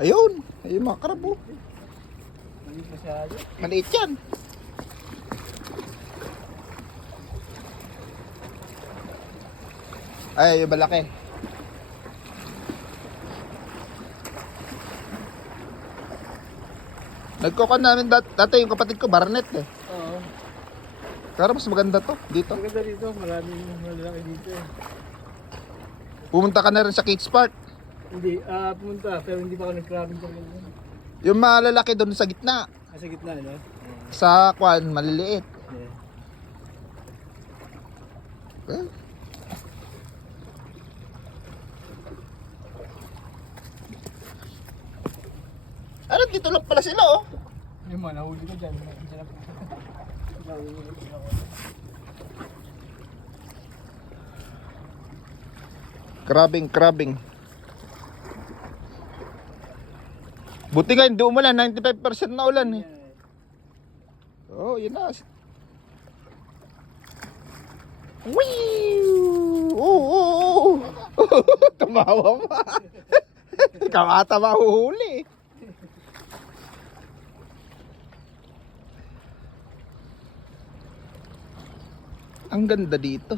Ayun. Ayun mga karabo. Maliit masyado. Maliit yan. Ay, yung malaki. Nagkukan namin dati yung kapatid ko, Barnett eh. Oo. Pero mas maganda to, dito. Maganda dito, maraming malalaki dito eh. Pumunta ka na rin sa Kids Park. Hindi, pumunta, pero hindi pa ako nag-crabbing talaga. Yung malalaki doon sa gitna. Nasa gitna, no? Sa kwan, maliliit. Yeah. Eh? Ano, dito lang pala sila oh. Yung mga nahuli ko dyan. Crabbing. Buti nga hindi umulan, 95% na ulan eh. Oh, yun na. Wee! Oo. Tumawa pa. Ikaw ata mahuhuli. Ang ganda dito.